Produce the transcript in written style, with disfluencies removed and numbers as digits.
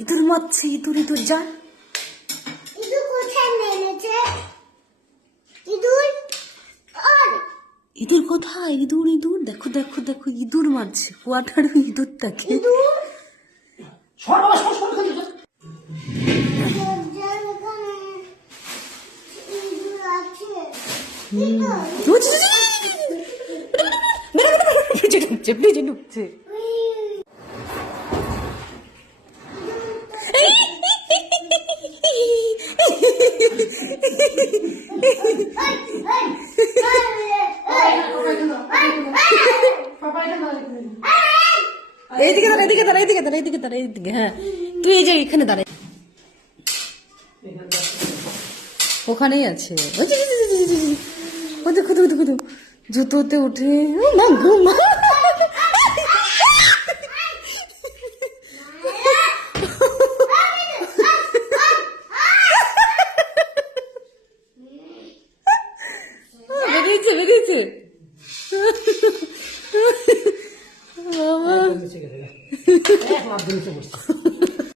ইঁদুর মারছে, ইঁদুর ইঁদুর যা। ইঁদুর কোথায়? ইঁদুর ইঁদুর দেখো দেখো দেখো, ইঁদুর মারছে কোয়াটার ইঁদুরটাকে। ঢুকছে ঢুকছে। এইদিকে দাঁড়া, এইদিকে দাঁড়া, এইদিকে দাঁড়া, এইদিকে দাঁড়া, এইদিকে। হ্যাঁ তুই এই যে এখানে দাঁড়া, ওখানেই আছে। দেখো দেখো দেখো, জুতোতে উঠে বেরিয়েছে বেরিয়েছে। বাবা